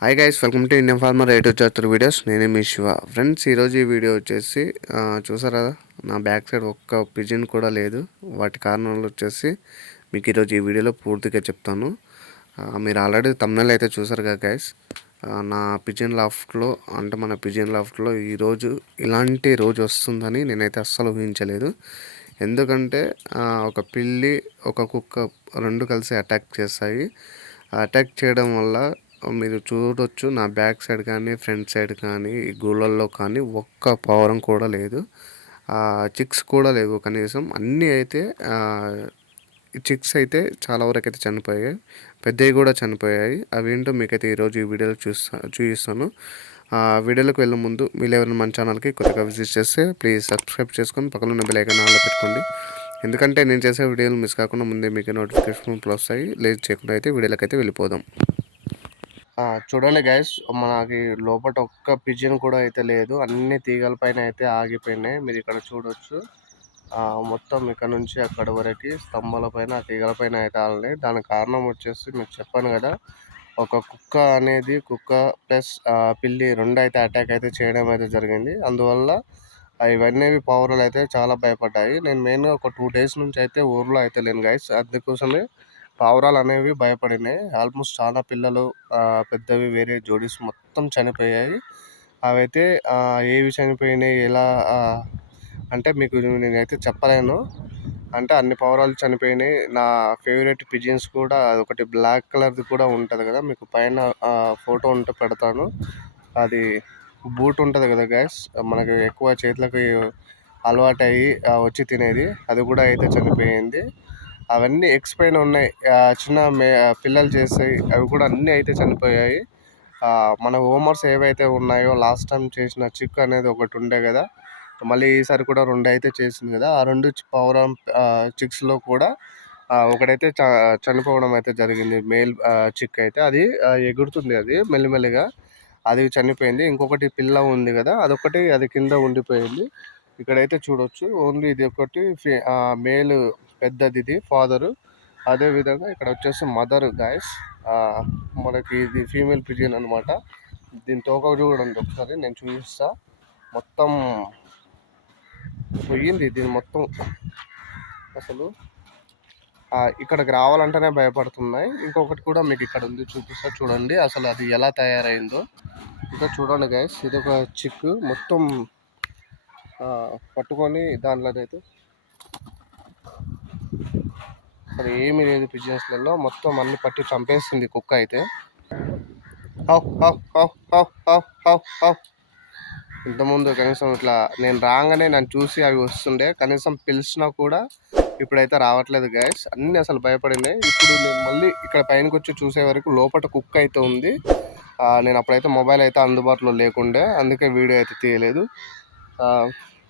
Hi guys welcome to Indian farmer rate వచ్చేస్తారు videos నేనే మీ శివ. ఫ్రెండ్స్ ఈరోజు ఈ వీడియో వచ్చేసి చూసారా? నా బ్యాక్ సైడ్ ఒక్క పిజిన్ కూడా లేదు. వాటి కారణాలు వచ్చేసి మీకు ఈరోజు ఈ వీడియోలో పూర్తిగా చెప్తాను. మీరు ఆల్రెడీ తమిళ అయితే చూసారు కదా గైస్ నా పిజిన్ లాఫ్ట్లో అంటే మన పిజిన్ లాఫ్ట్లో ఈరోజు ఇలాంటి రోజు వస్తుందని నేనైతే అస్సలు ఊహించలేదు. ఎందుకంటే ఒక పిల్లి ఒక కుక్క రెండు కలిసి అటాక్ చేస్తాయి. అటాక్ చేయడం వల్ల మీరు చూడొచ్చు నా బ్యాక్ సైడ్ కానీ ఫ్రంట్ సైడ్ కానీ గూళ్ళల్లో కానీ ఒక్క పవరం కూడా లేదు. చిక్స్ కూడా లేవు కనీసం. అన్నీ అయితే చిక్స్ అయితే చాలా వరకు అయితే చనిపోయాయి. పెద్దవి కూడా చనిపోయాయి. అవి మీకైతే ఈరోజు ఈ వీడియోలో చూస్తా చూపిస్తాను. ఆ వీడియోలోకి వెళ్ళే ముందు మీరు ఎవరైనా మన ఛానల్కి కొత్తగా విజిట్ చేస్తే ప్లీజ్ సబ్స్క్రైబ్ చేసుకొని పక్కన ఉన్న బెల్ ఐకాన్ ఆన్లో పెట్టుకోండి. ఎందుకంటే నేను చేసే వీడియోలు మిస్ కాకుండా ముందే మీకు నోటిఫికేషన్ వస్తాయి. లేదు చేయకుండా అయితే వీడియోలకైతే వెళ్ళిపోదాం. చూడండి గైస్ మనకి లోపల ఒక్క పిజిన్ కూడా అయితే లేదు. అన్ని తీగల పైన అయితే ఆగిపోయినాయి. మీరు ఇక్కడ చూడొచ్చు. మొత్తం ఇక్కడ నుంచి అక్కడ వరకు స్తంభాల పైన తీగల పైన అయితే ఆగినాయి. దానికి కారణం వచ్చేసి మీకు చెప్పాను కదా ఒక కుక్క అనేది కుక్క ప్లస్ పిల్లి రెండు అయితే అటాక్ అయితే చేయడం అయితే జరిగింది. అందువల్ల ఇవన్నీ పౌరులు అయితే చాలా భయపడ్డాయి. నేను మెయిన్గా ఒక టూ డేస్ నుంచి అయితే ఊర్లో అయితే లేను గైస్ అందుకోసమే పావురాలు అనేవి భయపడినాయి. ఆల్మోస్ట్ చాలా పిల్లలు పెద్దవి వేరే జోడీస్ మొత్తం చనిపోయాయి. అవైతే ఏవి చనిపోయినాయి ఎలా అంటే మీకు నేనైతే చెప్పలేను. అంటే అన్ని పావురాలు చనిపోయినాయి. నా ఫేవరెట్ పిజిన్స్ కూడా ఒకటి బ్లాక్ కలర్ది కూడా ఉంటుంది కదా మీకు పైన ఫోటో ఉంటే పెడతాను. అది బూట్ ఉంటుంది కదా గ్యాస్ మనకి ఎక్కువ చేతులకు అలవాటు అయ్యి వచ్చి తినేది. అది కూడా అయితే చనిపోయింది. అవన్నీ ఎగ్స్ పైన ఉన్నాయి చిన్న మే పిల్లలు చేస్తాయి అవి కూడా అన్నీ అయితే చనిపోయాయి. మన హోమర్స్ ఏవైతే ఉన్నాయో లాస్ట్ టైం చేసిన చిక్ అనేది ఒకటి ఉండే కదా మళ్ళీ ఈసారి కూడా రెండు అయితే చేసింది కదా. ఆ రెండు పౌరం చిక్స్లో కూడా ఒకడైతే చ చనిపోవడం అయితే జరిగింది. మేల్ చిక్ అయితే. అది ఎగురుతుంది అది మెల్లిమెల్లిగా. అది చనిపోయింది. ఇంకొకటి పిల్ల ఉంది కదా అదొకటి అది కింద ఉండిపోయింది. ఇక్కడైతే చూడొచ్చు. ఓన్లీ ఇది ఒకటి మేల్ పెద్దది ఇది ఫాదరు. అదే విధంగా ఇక్కడ వచ్చేసి మదర్ గాయస్ మనకి ఇది ఫీమేల్ పిజియన్ అనమాట దీని తోక చూడండి ఒకసారి నేను చూపిస్తా. మొత్తం పోయింది దీని మొత్తం. అసలు ఇక్కడికి రావాలంటేనే భయపడుతున్నాయి. ఇంకొకటి కూడా మీకు ఇక్కడ ఉంది చూపిస్తా. చూడండి అసలు అది ఎలా తయారైందో. ఇంకా చూడండి గైస్ ఇది ఒక చిక్ మొత్తం పట్టుకొని దాంట్లోనైతే అసలు ఏమీ లేదు పిజినెస్లలో మొత్తం అన్ని పట్టి చంపేస్తుంది కుక్క అయితే. ఇంతకుముందు కనీసం ఇట్లా నేను రాగానే నన్ను చూసి అవి వస్తుండే. కనీసం పిలిచినా కూడా ఇప్పుడైతే రావట్లేదు గ్యాస్ అన్నీ అసలు భయపడినాయి ఇప్పుడు నేను మళ్ళీ ఇక్కడ పైనకి వచ్చి చూసే వరకు లోపల కుక్క అయితే ఉంది. నేను అప్పుడైతే మొబైల్ అయితే అందుబాటులో లేకుండే. అందుకే వీడియో అయితే తీయలేదు.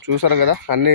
చూసారు కదా? అన్నీ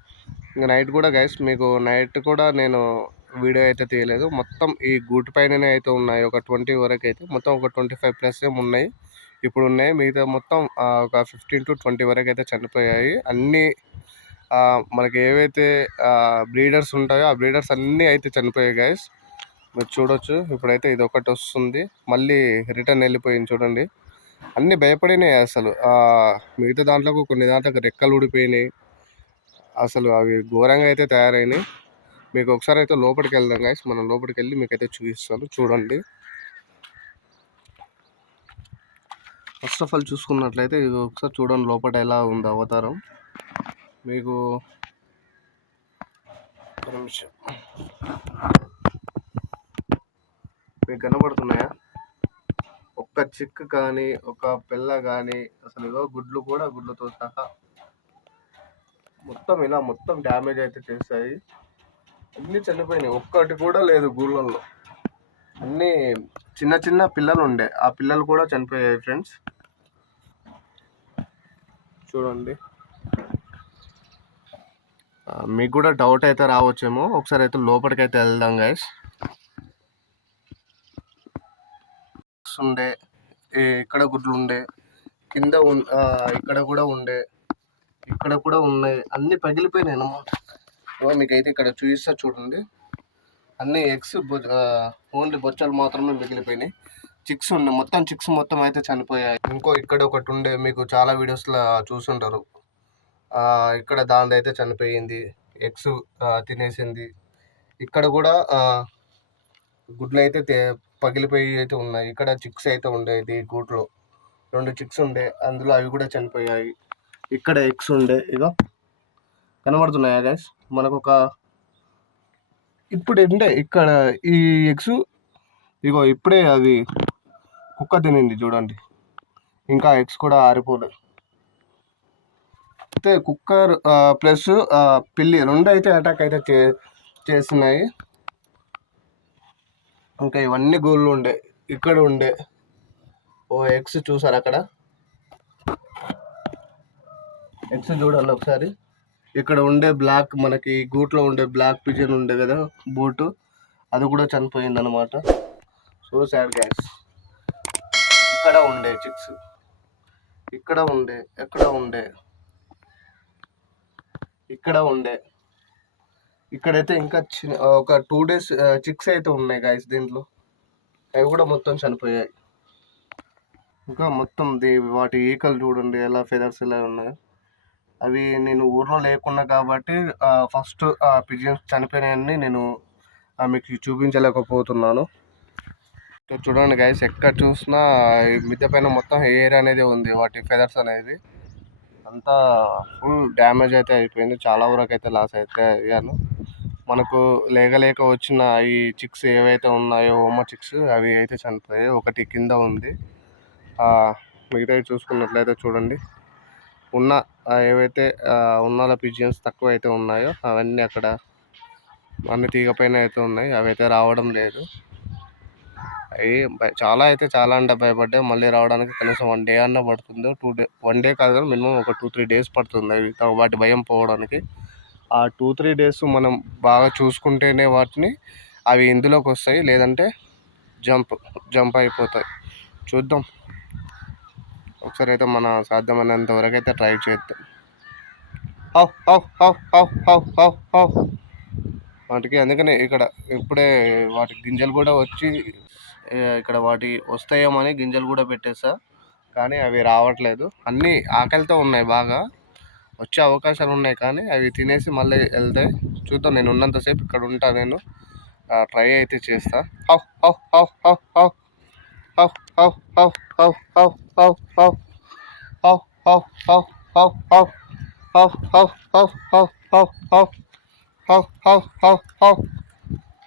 ఇంకా నైట్ కూడా గైస్ మీకు నైట్ కూడా నేను వీడియో అయితే తీయలేదు. మొత్తం ఈ గూట్ పైననే అయితే ఉన్నాయి. ఒక ట్వంటీ వరకు అయితే మొత్తం ఒక ట్వంటీ ఫైవ్ ప్లస్ ఏమి ఉన్నాయి. ఇప్పుడు ఉన్నాయి. మిగతా మొత్తం ఒక ఫిఫ్టీన్ టు ట్వంటీ వరకు అయితే చనిపోయాయి. అన్నీ మనకి ఏవైతే బ్రీడర్స్ ఉంటాయో ఆ బ్రీడర్స్ అన్నీ అయితే చనిపోయాయి గైస్ మీరు చూడొచ్చు. ఇప్పుడైతే ఇది ఒకటి వస్తుంది. మళ్ళీ రిటర్న్ వెళ్ళిపోయింది చూడండి. అన్నీ భయపడినాయి అసలు. మిగతా దాంట్లో కొన్ని దాంట్లో రెక్కలు ఊడిపోయినాయి. అసలు అవి ఘోరంగా అయితే తయారైనాయి. మీకు ఒకసారి అయితే లోపలికి వెళ్దాం గాయస్ మనం లోపలికి వెళ్ళి మీకు అయితే చూపిస్తాను. చూడండి. ఫస్ట్ ఆఫ్ ఆల్ చూసుకున్నట్లయితే ఇది ఒకసారి చూడండి లోపల ఎలా ఉంది అవతారం. మీకు నిమిషం. మీకు కనబడుతున్నాయా? ఒక్క చిక్ కానీ ఒక పిల్ల కానీ అసలు ఏదో గుడ్లు కూడా గుడ్లతో సహా మొత్తం ఇలా మొత్తం డ్యామేజ్ అయితే చేస్తాయి అన్ని చనిపోయినాయి. ఒక్కటి కూడా లేదు గూళ్ళల్లో. అన్నీ చిన్న చిన్న పిల్లలు ఉండే. ఆ పిల్లలు కూడా చనిపోయాయి ఫ్రెండ్స్. చూడండి. మీకు కూడా డౌట్ అయితే రావచ్చేమో. ఒకసారి అయితే లోపలికి అయితే వెళ్దాం గైస్ ఉండే ఇక్కడ గుడ్లు ఉండే కింద ఉన్- ఇక్కడ కూడా ఉండే. ఇక్కడ కూడా ఉన్నాయి. అన్ని పగిలిపోయినాయి అన్నమాట. ఇగో మీకైతే ఇక్కడ చూపిస్తా చూడండి. అన్ని ఎగ్స్ ఓన్లీ బొచ్చలు మాత్రమే మిగిలిపోయినాయి. చిక్స్ ఉండే మొత్తం చిక్స్ మొత్తం అయితే చనిపోయాయి. ఇంకో ఇక్కడ ఒకటి ఉండే మీకు చాలా వీడియోస్లో చూసుంటారు. ఇక్కడ దాని అయితే చనిపోయింది. ఎగ్స్ తినేసింది. ఇక్కడ కూడా గుడ్లు అయితే పగిలిపోయి అయితే ఉన్నాయి. ఇక్కడ చిక్స్ అయితే ఉండేది గూట్లో. రెండు చిక్స్ ఉండే. అందులో అవి కూడా చనిపోయాయి. ఇక్కడ ఎగ్స్ ఉండే ఇగో కనబడుతున్నాయా గైస్ మనకు ఒక ఇప్పుడు ఉండే ఇక్కడ ఈ ఎగ్స్ ఇగో ఇప్పుడే అది కుక్క తినింది చూడండి. ఇంకా ఎగ్స్ కూడా ఆరిపోలేదు అయితే కుక్కర్ ప్లస్ పిల్లి రెండు అయితే అటాక్ అయితే చే చేస్తున్నాయి ఇంకా ఇవన్నీ గోళ్ళు ఉండే ఇక్కడ ఉండే. ఓ ఎగ్స్ చూసారు అక్కడ? ఎగ్స్ చూడండి ఒకసారి. ఇక్కడ ఉండే బ్లాక్ మనకి గూట్లో ఉండే బ్లాక్ పిజన్ ఉండే కదా బోటు అది కూడా చనిపోయింది అనమాట సో సాడ్ గ్యాస్. ఇక్కడ ఉండే చిక్స్. ఇక్కడ ఉండే ఎక్కడ ఉండే? ఇక్కడ ఉండే. ఇక్కడైతే ఇంకా చిన్న ఒక టూ డేస్ చిక్స్ అయితే ఉన్నాయి గాయస్ దీంట్లో. అవి కూడా మొత్తం చనిపోయాయి. ఇంకా మొత్తం వాటి ఈకలు చూడండి ఎలా ఫెదర్స్ ఎలా ఉన్నాయో. అవి నేను ఊర్లో లేకున్నా కాబట్టి ఫస్ట్ పిజియన్స్ చనిపోయినాయని నేను మీకు చూపించలేకపోతున్నాను. సో చూడండి గైస్ ఎక్కడ చూసినా మిద్దె పైన మొత్తం హెయిర్ అనేది ఉంది వాటి ఫెదర్స్ అనేది. అంతా ఫుల్ డ్యామేజ్ అయితే అయిపోయింది చాలా వరకు అయితే లాస్ అయితే అయ్యాను. మనకు లేకలేక వచ్చిన ఈ చిక్స్ ఏవైతే ఉన్నాయో ఓమో చిక్స్ అవి అయితే చనిపోయాయి. ఒకటి కింద ఉంది. మిగతావి చూసుకున్నట్లయితే చూడండి. ఉన్న ఏవైతే ఉన్నాల పిజియన్స్ తక్కువ అయితే ఉన్నాయో అవన్నీ అక్కడ అన్ని తీగ పైన అయితే ఉన్నాయి. అవి అయితే రావడం లేదు. అవి చాలా అయితే చాలా అంటే భయపడ్డాయి. మళ్ళీ రావడానికి కనీసం వన్ డే అన్న పడుతుంది. టూ డే వన్ డే కాదు కానీ మినిమం ఒక టూ త్రీ డేస్ పడుతుంది అవి. వాటి భయం పోవడానికి. ఆ టూ త్రీ డేస్ మనం బాగా చూసుకుంటేనే వాటిని అవి ఇందులోకి వస్తాయి. లేదంటే జంప్ జంప్ అయిపోతాయి. చూద్దాం. ఒకసారి అయితే మన సాధ్యమైనంత వరకు అయితే ట్రై చేద్దాం హౌ హౌ హౌ హౌ హౌ హౌ హౌ వాటికి అందుకనే ఇక్కడ ఇప్పుడే వాటి గింజలు కూడా వచ్చి ఇక్కడ వాటి వస్తాయేమని గింజలు కూడా పెట్టేసా కానీ అవి రావట్లేదు అన్నీ ఆకలితో ఉన్నాయి బాగా వచ్చే అవకాశాలు ఉన్నాయి కానీ అవి తినేసి మళ్ళీ వెళ్తాయి చూద్దాం నేను ఉన్నంతసేపు ఇక్కడ ఉంటా నేను ట్రై అయితే చేస్తా హౌ హౌ హౌ హౌ హౌ హౌ హౌ హౌ హౌ హౌ హౌ హౌ హౌ హౌ హౌ హౌ హౌ హౌ హౌ హౌ హౌ హౌ హౌ హౌ హౌ హౌ హౌ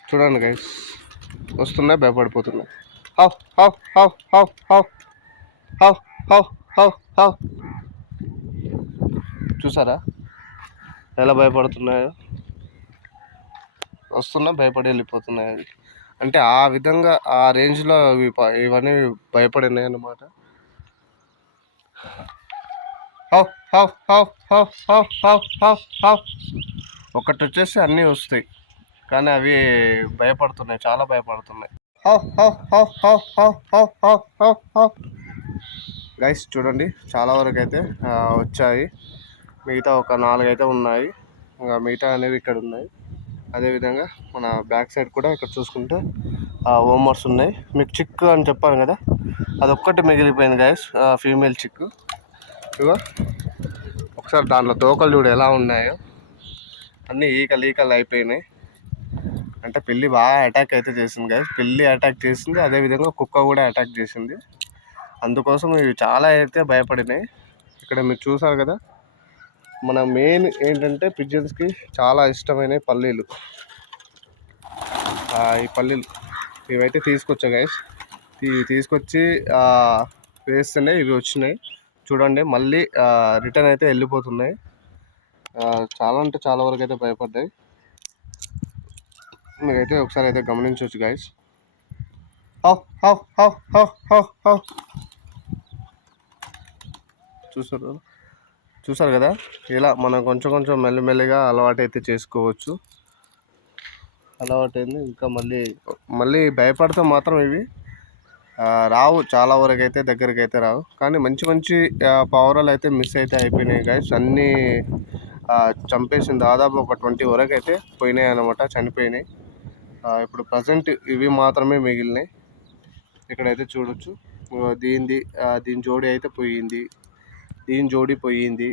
చూడండి గైస్ వస్తున్నాయి భయపడిపోతున్నాయి. హౌ హౌ హౌ హౌ హౌ హౌ హౌ హౌ హౌ. చూసారా? ఎలా భయపడుతున్నాయో? వస్తున్నా భయపడి వెళ్ళిపోతున్నాయి అవి. అంటే ఆ విధంగా ఆ రేంజ్లో ఇవన్నీ భయపడినాయి అన్నమాట ఒకటి వచ్చేసి అన్నీ వస్తాయి కానీ అవి భయపడుతున్నాయి చాలా భయపడుతున్నాయి గైస్ చూడండి చాలా వరకు అయితే వచ్చాయి మిగతా ఒక నాలుగు అయితే ఉన్నాయి ఇంకా మిగతా అనేవి ఇక్కడ ఉన్నాయి అదేవిధంగా మన బ్యాక్ సైడ్ కూడా ఇక్కడ చూసుకుంటే ఓమర్స్ ఉన్నాయి. మీకు చిక్ అని చెప్పాను కదా అదొక్కటి మిగిలిపోయింది గాయస్ ఫీమేల్ చిక్ ఇగో ఒకసారి దాంట్లో తోకలు చూడు ఎలా ఉన్నాయో. అన్నీ ఈకలు ఈకలు అయిపోయినాయి. అంటే పిల్లి బాగా అటాక్ అయితే చేసింది గాయస్ పిల్లి అటాక్ చేసింది అదేవిధంగా కుక్క కూడా అటాక్ చేసింది. అందుకోసం ఇవి చాలా అయితే భయపడినాయి. ఇక్కడ మీరు చూసారు కదా మన మెయిన్ ఏంటంటే పిజన్స్కి చాలా ఇష్టమైన పల్లీలు. ఈ పల్లీలు ఇవైతే తీసుకొచ్చా గైస్ తీసుకొచ్చి వేస్తేనే ఇవి వచ్చినాయి. చూడండి మళ్ళీ రిటర్న్ అయితే వెళ్ళిపోతున్నాయి. చాలా అంటే చాలా వరకు అయితే భయపడ్డాయి. మీరైతే ఒకసారి అయితే గమనించవచ్చు గైస్ హౌ హౌ హౌ హౌ హౌ హౌ చూసారు చూసారు కదా? ఇలా మనం కొంచెం కొంచెం మెల్లిమెల్లిగా అలవాటు అయితే చేసుకోవచ్చు. అలవాటైంది. ఇంకా మళ్ళీ మళ్ళీ భయపడితే మాత్రం ఇవి. రావు చాలా వరకు అయితే దగ్గరికి అయితే రావు. కానీ మంచి మంచి పావురాలు అయితే మిస్ అయితే అయిపోయినాయి గాయస్ అన్నీ చంపేసిన దాదాపు ఒక ట్వంటీ వరకు అయితే పోయినాయి అనమాట చనిపోయినాయి. ఇప్పుడు ప్రజెంట్ ఇవి మాత్రమే మిగిలినాయి. ఇక్కడైతే చూడొచ్చు. దీనిది దీని జోడి అయితే పోయింది. దీని జోడి పోయింది.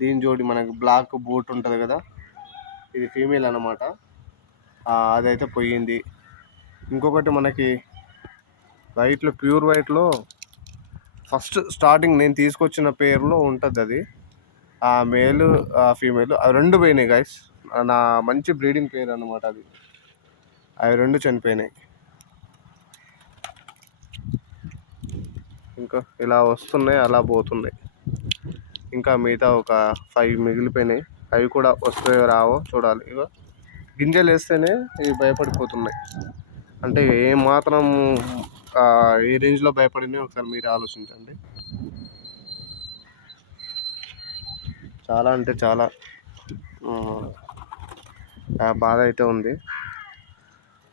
దీని జోడి మనకు బ్లాక్ బూట్ ఉంటుంది కదా? ఇది ఫీమేల్ అనమాట అదైతే పోయింది. ఇంకొకటి మనకి వైట్లో ప్యూర్ వైట్లో ఫస్ట్ స్టార్టింగ్ నేను తీసుకొచ్చిన పేరులో ఉంటుంది అది. ఆ మేల్ ఆ ఫీమేల్ అవి రెండు పోయినాయి గైస్ నా మంచి బ్రీడింగ్ పేరు అనమాట అది. అవి రెండు చనిపోయినాయి. ఇంకా ఇలా వస్తున్నాయి అలా పోతున్నాయి. ఇంకా మిగతా ఒక ఫైవ్ మిగిలిపోయినాయి. అవి కూడా వస్తాయో రావో చూడాలి. ఇగో గింజలు వేస్తేనే ఇవి భయపడిపోతున్నాయి. అంటే ఏ మాత్రం ఏ రేంజ్లో భయపడినాయి ఒకసారి మీరు ఆలోచించండి. చాలా అంటే చాలా బాధ అయితే ఉంది.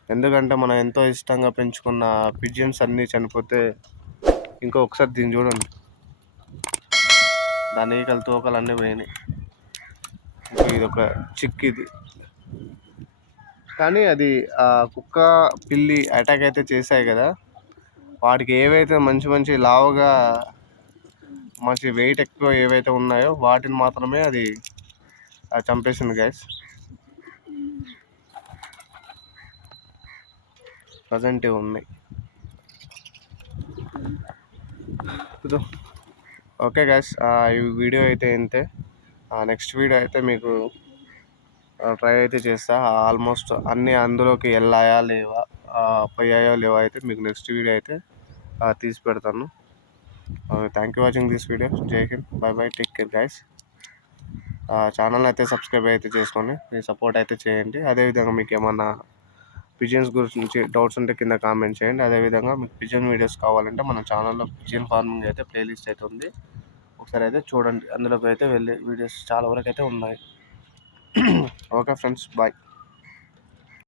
ఎందుకంటే మనం ఎంతో ఇష్టంగా పెంచుకున్న పిజియన్స్ అన్నీ చనిపోతే ఇంకొకసారి దీన్ని చూడండి. దాని ఈకలు తోకలు అన్నీ పోయినాయి. ఇది ఒక చిక్ ఇది. కానీ అది ఆ కుక్క పిల్లి అటాక్ అయితే చేశాయి కదా. వాటికి ఏవైతే మంచి మంచి లావుగా మంచి వెయిట్ ఎక్కువ ఏవైతే ఉన్నాయో వాటిని మాత్రమే అది చంపేసింది గ్యాస్ ప్రజెంట్ ఉన్నాయి. ఓకే గైస్ ఈ వీడియో అయితే ఇంతే. నెక్స్ట్ వీడియో అయితే మీకు ట్రై అయితే చేస్తా. ఆల్మోస్ట్ అన్నీ అందులోకి వెళ్ళాయా లేవా పోయాయో లేవా అయితే మీకు నెక్స్ట్ వీడియో అయితే తీసి పెడతాను. Thank you watching this video Jai Hind bye bye take care guys channel అయితే సబ్స్క్రైబ్ అయితే చేసుకోండి. మీ సపోర్ట్ అయితే చేయండి. అదేవిధంగా మీకు ఏమన్నా పిజియన్స్ గురించి డౌట్స్ ఉంటే కింద కామెంట్ చేయండి. అదేవిధంగా మీకు పిజియన్ వీడియోస్ కావాలంటే మన ఛానల్లో పిజియన్ ఫార్మింగ్ అయితే ప్లేలిస్ట్ అయితే ఉంది. ఒకసారి అయితే చూడండి. అందులోకి అయితే వెళ్ళి వీడియోస్ చాలా వరకు అయితే ఉన్నాయి. Okay friends bye